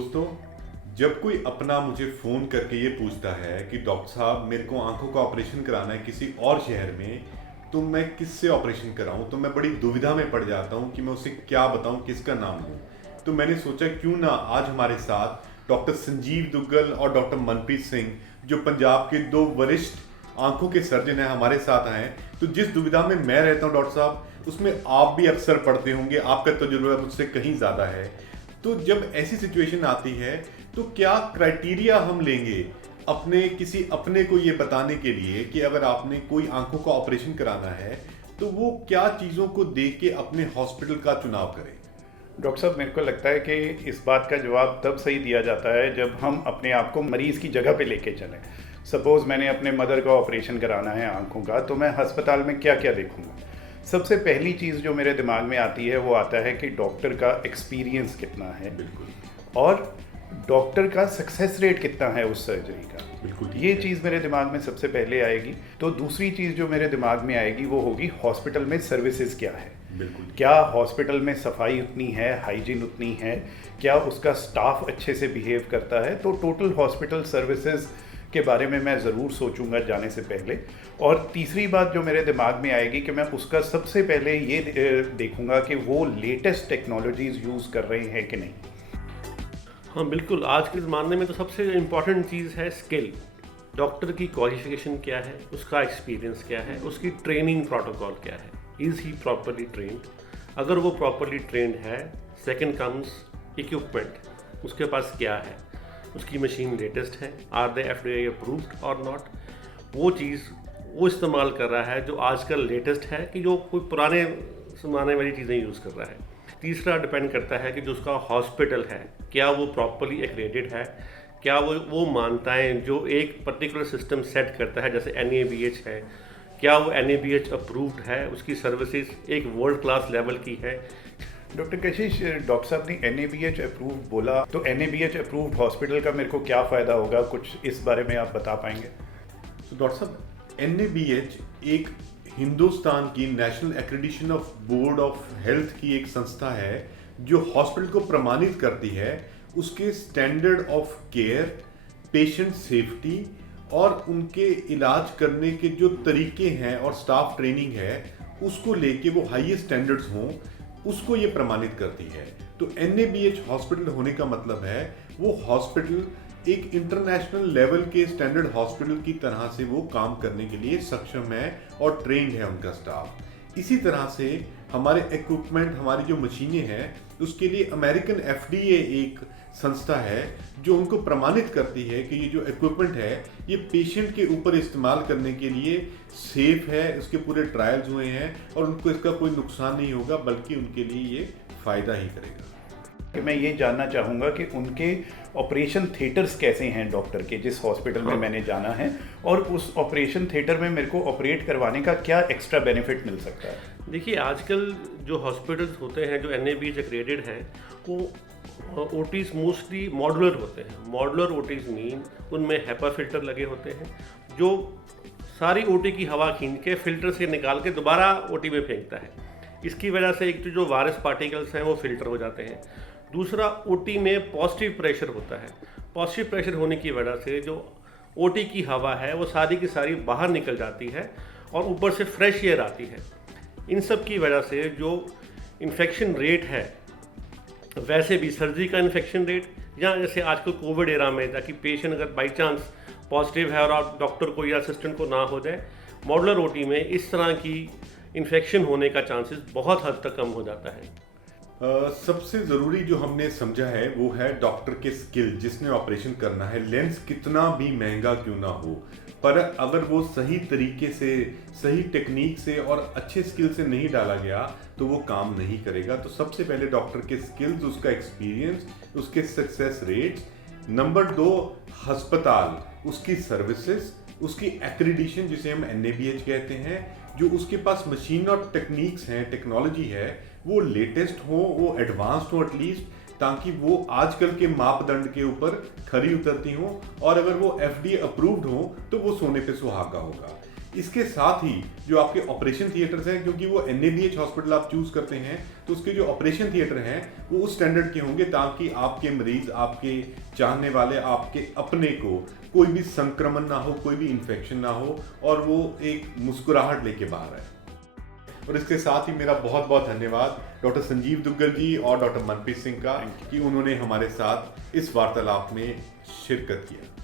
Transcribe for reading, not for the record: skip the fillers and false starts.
दोस्तों, जब कोई अपना मुझे फ़ोन करके ये पूछता है कि डॉक्टर साहब मेरे को आंखों का ऑपरेशन कराना है किसी और शहर में, तो मैं किससे ऑपरेशन कराऊं, तो मैं बड़ी दुविधा में पड़ जाता हूं कि मैं उसे क्या बताऊं, किसका नाम लूं। तो मैंने सोचा क्यों ना आज हमारे साथ डॉक्टर संजीव दुग्गल और डॉक्टर मनप्रीत सिंह, जो पंजाब के दो वरिष्ठ आंखों के सर्जन हैं, हमारे साथ आए। तो जिस दुविधा में मैं रहता हूं डॉक्टर साहब, उसमें आप भी अक्सर पढ़ते होंगे, आपका तजुर्बा मुझसे कहीं ज़्यादा है। तो जब ऐसी सिचुएशन आती है तो क्या क्राइटेरिया हम लेंगे अपने किसी अपने को ये बताने के लिए कि अगर आपने कोई आंखों का ऑपरेशन कराना है तो वो क्या चीज़ों को देख के अपने हॉस्पिटल का चुनाव करें? डॉक्टर साहब, मेरे को लगता है कि इस बात का जवाब तब सही दिया जाता है जब हम अपने आप को मरीज़ की जगह पे लेके चलें। सपोज़ मैंने अपने मदर का ऑपरेशन कराना है आंखों का, तो मैं अस्पताल में क्या क्या देखूंगा। सबसे पहली चीज़ जो मेरे दिमाग में आती है वो आता है कि डॉक्टर का एक्सपीरियंस कितना है, बिल्कुल। और डॉक्टर का सक्सेस रेट कितना है उस सर्जरी का। बिल्कुल, ये चीज़ मेरे दिमाग में सबसे पहले आएगी। तो दूसरी चीज़ जो मेरे दिमाग में आएगी वो होगी हॉस्पिटल में सर्विसेज क्या है। बिल्कुल। क्या हॉस्पिटल में सफाई उतनी है, हाइजीन उतनी है, क्या उसका स्टाफ अच्छे से बिहेव करता है। तो टोटल हॉस्पिटल सर्विसेज के बारे में मैं ज़रूर सोचूंगा जाने से पहले। और तीसरी बात जो मेरे दिमाग में आएगी कि मैं उसका सबसे पहले ये देखूंगा कि वो लेटेस्ट टेक्नोलॉजीज़ यूज़ कर रहे हैं कि नहीं। हाँ बिल्कुल, आज के ज़माने में तो सबसे इम्पॉर्टेंट चीज़ है स्किल। डॉक्टर की क्वालिफिकेशन क्या है, उसका एक्सपीरियंस क्या है, उसकी ट्रेनिंग प्रोटोकॉल क्या है, इज़ ही प्रॉपरली ट्रेंड। अगर वो प्रॉपरली ट्रेंड है, सेकंड कम्स इक्विपमेंट, उसके पास क्या है, उसकी मशीन लेटेस्ट है, आर दे FDA अप्रूव्ड और नॉट, वो चीज़ वो इस्तेमाल कर रहा है जो आजकल लेटेस्ट है कि जो कोई पुराने ज़माने वाली चीज़ें यूज़ कर रहा है। तीसरा डिपेंड करता है कि जो उसका हॉस्पिटल है क्या वो प्रॉपरली एक्रेडिटेड है, क्या वो मान्यताएं जो एक पर्टिकुलर सिस्टम सेट करता है जैसे NABH है, क्या वो NABH अप्रूव्ड है, उसकी सर्विसेज एक वर्ल्ड क्लास लेवल की है। डॉक्टर कशिश, डॉक्टर साहब ने NABH अप्रूव्ड बोला, तो NABH अप्रूव्ड हॉस्पिटल का मेरे को क्या फ़ायदा होगा, कुछ इस बारे में आप बता पाएंगे? तो डॉक्टर साहब, NABH एक हिंदुस्तान की national accreditation of board of health की एक संस्था है जो हॉस्पिटल को प्रमाणित करती है उसके standard of care, patient safety और उनके इलाज करने के जो तरीके हैं और स्टाफ ट्रेनिंग है उसको लेके वो हाईएस्ट स्टैंडर्ड्स हों, उसको ये प्रमाणित करती है। तो NABH हॉस्पिटल होने का मतलब है वो हॉस्पिटल एक इंटरनेशनल लेवल के स्टैंडर्ड हॉस्पिटल की तरह से वो काम करने के लिए सक्षम है और ट्रेंड है उनका स्टाफ। इसी तरह से हमारे इक्विपमेंट, हमारी जो मशीनें हैं, उसके लिए अमेरिकन FDA एक संस्था है जो उनको प्रमाणित करती है कि ये जो इक्विपमेंट है ये पेशेंट के ऊपर इस्तेमाल करने के लिए सेफ है, उसके पूरे ट्रायल्स हुए हैं और उनको इसका कोई नुकसान नहीं होगा बल्कि उनके लिए ये फ़ायदा ही करेगा। कि मैं ये जानना चाहूँगा कि उनके ऑपरेशन थिएटर्स कैसे हैं डॉक्टर के, जिस हॉस्पिटल में मैंने जाना है, और उस ऑपरेशन थिएटर में मेरे को ऑपरेट करवाने का क्या एक्स्ट्रा बेनिफिट मिल सकता है। देखिए, आजकल जो हॉस्पिटल्स होते हैं जो NABH एक्रेडिटेड हैं वो OTs मोस्टली मॉडुलर होते हैं। मॉडुलर OTs मीन उनमें HEPA फिल्टर लगे होते हैं जो सारी OT की हवा खींच के फिल्टर से निकाल के दोबारा OT में फेंकता है। इसकी वजह से एक तो जो वायरस पार्टिकल्स हैं वो फिल्टर हो जाते हैं। दूसरा, OT में पॉजिटिव प्रेशर होता है। पॉजिटिव प्रेशर होने की वजह से जो OT की हवा है वो सारी की सारी बाहर निकल जाती है और ऊपर से फ्रेश एयर आती है। इन सब की वजह से जो इन्फेक्शन रेट है, वैसे भी सर्जरी का इन्फेक्शन रेट, या जैसे आजकल कोविड एरा में ताकि पेशेंट अगर बाई चांस पॉजिटिव है और आप डॉक्टर को या असिस्टेंट को ना हो जाए, मॉडुलर OT में इस तरह की इन्फेक्शन होने का चांसेस बहुत हद तक कम हो जाता है। सबसे ज़रूरी जो हमने समझा है वो है डॉक्टर के स्किल। जिसने ऑपरेशन करना है, लेंस कितना भी महंगा क्यों ना हो, पर अगर वो सही तरीके से, सही टेक्निक से और अच्छे स्किल से नहीं डाला गया तो वो काम नहीं करेगा। तो सबसे पहले डॉक्टर के स्किल्स, उसका एक्सपीरियंस, उसके सक्सेस रेट्स। नंबर 2, अस्पताल, उसकी सर्विसेज, उसकी एक्रेडिटेशन जिसे हम NABH कहते हैं, जो उसके पास मशीन और टेक्निक्स हैं, टेक्नोलॉजी है, वो लेटेस्ट हो, वो एडवांस्ड हो एटलीस्ट, ताकि वो आजकल के मापदंड के ऊपर खरी उतरती हो, और अगर वो FDA अप्रूव्ड हो तो वो सोने पे सुहागा होगा। इसके साथ ही जो आपके ऑपरेशन थिएटर्स हैं, क्योंकि वो NABH हॉस्पिटल आप चूज करते हैं तो उसके जो ऑपरेशन थिएटर हैं वो उस स्टैंडर्ड के होंगे ताकि आपके मरीज, आपके चाहने वाले, आपके अपने को कोई भी संक्रमण ना हो, कोई भी इन्फेक्शन ना हो और वो एक मुस्कुराहट लेके बाहर आए। और इसके साथ ही मेरा बहुत बहुत धन्यवाद डॉक्टर संजीव दुग्गल जी और डॉक्टर मनप्रीत सिंह का कि उन्होंने हमारे साथ इस वार्तालाप में शिरकत किया।